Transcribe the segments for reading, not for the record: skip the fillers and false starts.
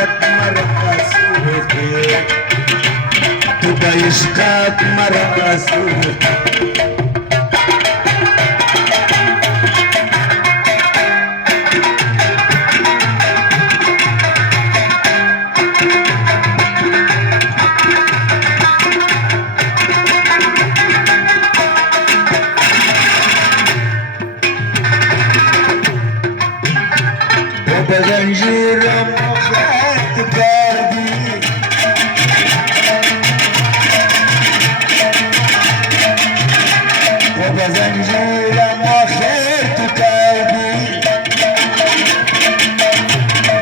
عشقت مرا سوختی تو به عشقت مرا سوختی به زنجیرم خط کردی و به زنجیرم خط کردی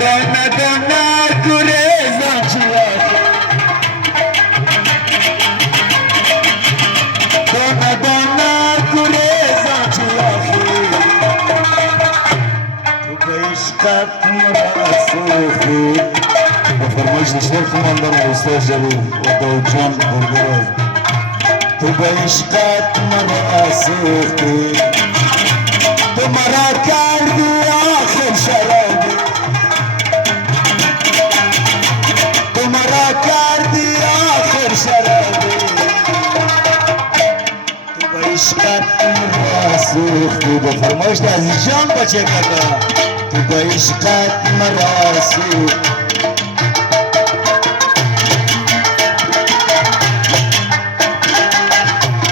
دانه دانه گریزم چیاخی دانه دانه گریزم چیاخی عشقت مرا سوختی با فرمایش دشتر کماندان استاد جلیل و داود جان بردراز تو به عشقت مرا سوختی تو مرا کردی آخر شرابی تو مرا کردی آخر شرابی تو به عشقت مرا سوختی با فرمایش عزیز جان بچه کتا تو به عشقت مرا سوختی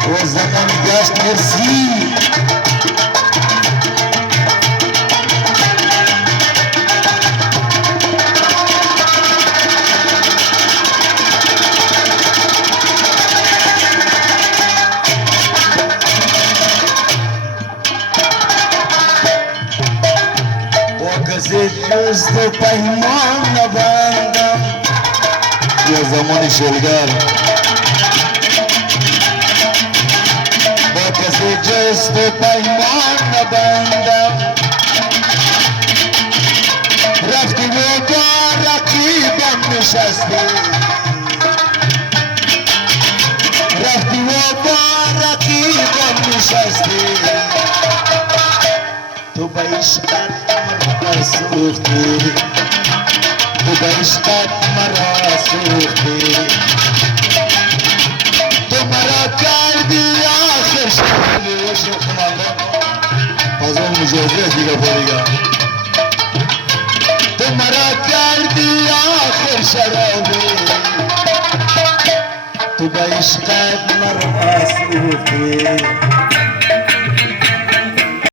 و زمان گشت مرسی کسی جز تو پیمان نبندم یا زمان شلگر با کسی جز تو پیمان نبندم رفتی و با رقیبم نشستی رفتی و با رقیبم نشستی تو به عشقت مرا سوختی تو به عشقت مرا سوختی تو مرا کردی آخر شرابی و شیخ کماندان آزان مجازه دیگه پاریگا تو مرا کردی آخر شرابی تو به عشقت مرا سوختی